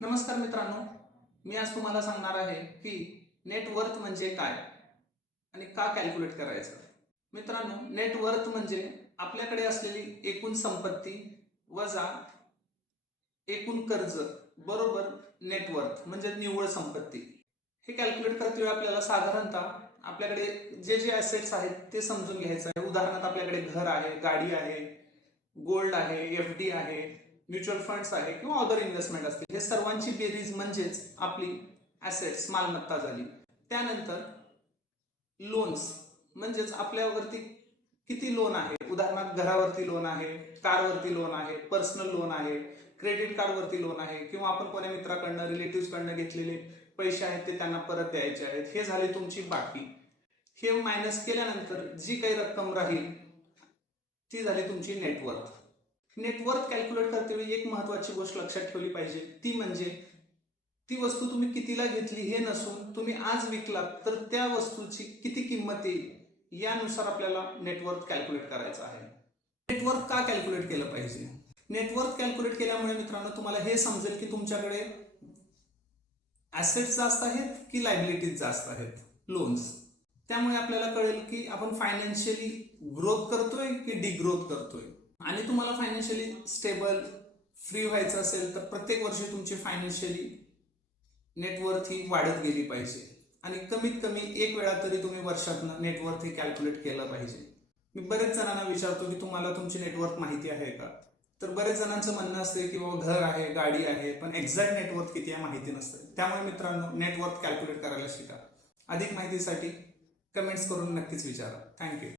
नमस्कार मित्रांनो, मी आज तुम्हाला सांगणार आहे की नेटवर्थ म्हणजे काय आणि का कॅल्क्युलेट करायचं. मित्रांनो, नेटवर्थ म्हणजे आपल्याकडे असलेली एकूण संपत्ती वजा एकूण कर्ज बरोबर नेटवर्थ म्हणजे निव्वळ संपत्ती. हे कॅल्क्युलेट करते वेळी आपल्याला साधारणतः आपल्याकडे जे जे ॲसेट्स आहेत ते समजून घ्यायचं आहे. उदाहरणार्थ आपल्याकडे घर आहे, गाडी आहे, गोल्ड आहे, एफडी आहे, म्युच्युअल फंड्स आहे किंवा अदर इन्व्हेस्टमेंट असतील. हे सर्वांची बेरीज म्हणजेच आपली ॲसेट्स मालमत्ता झाली. त्यानंतर लोन्स म्हणजेच आपल्यावरती किती लोन आहे. उदाहरणार्थ घरावरती लोन आहे, कारवरती लोन आहे, पर्सनल लोन आहे, क्रेडिट कार्डवरती लोन आहे किंवा आपण कोण्या मित्राकडनं रिलेटिव्हकडनं घेतलेले पैसे आहेत ते त्यांना परत द्यायचे आहेत. हे झाले तुमची बाकी. हे मायनस केल्यानंतर जी काही रक्कम राहील ती झाली तुमची नेटवर्थ. नेटवर्थ कॅल्क्युलेट करतेवेळी एक महत्वाची गोष्ट लक्षात ठेवली पाहिजे, ती म्हणजे ती वस्तू तुम्ही कितीला घेतली हे नसून तुम्ही आज विकलात तर त्या वस्तूची किती किंमत येईल यानुसार आपल्याला नेटवर्थ कॅल्क्युलेट करायचं आहे. नेटवर्थ का कॅल्क्युलेट केलं पाहिजे? नेटवर्थ कॅल्क्युलेट केल्यामुळे मित्रांनो तुम्हाला हे समजेल की तुमच्याकडे ॲसेट्स जास्त आहेत की लायबिलिटीज जास्त आहेत, लोन्स. त्यामुळे आपल्याला कळेल की आपण फायनान्शियली ग्रोथ करतोय की डिग्रोथ करतोय. आणि तुम्हाला फायनान्शियली स्टेबल फ्री व्हायचं असेल तर प्रत्येक वर्षी तुमची फायनान्शियली नेटवर्थ ही वाढत गेली पाहिजे आणि कमीत कमी एक वेळा तरी तुम्ही वर्षातनं नेटवर्थ ही कॅल्क्युलेट केलं पाहिजे. मी बरेच जणांना विचारतो की तुम्हाला तुमची नेटवर्थ माहिती आहे का? तर बरेच जणांचं म्हणणं असते की बाबा घर आहे, गाडी आहे, पण एक्झॅक्ट नेटवर्थ किती आहे माहिती नसते. त्यामुळे मित्रांनो नेटवर्थ कॅल्क्युलेट करायला शिका. अधिक माहितीसाठी कमेंट्स करून नक्कीच विचारा. थँक्यू.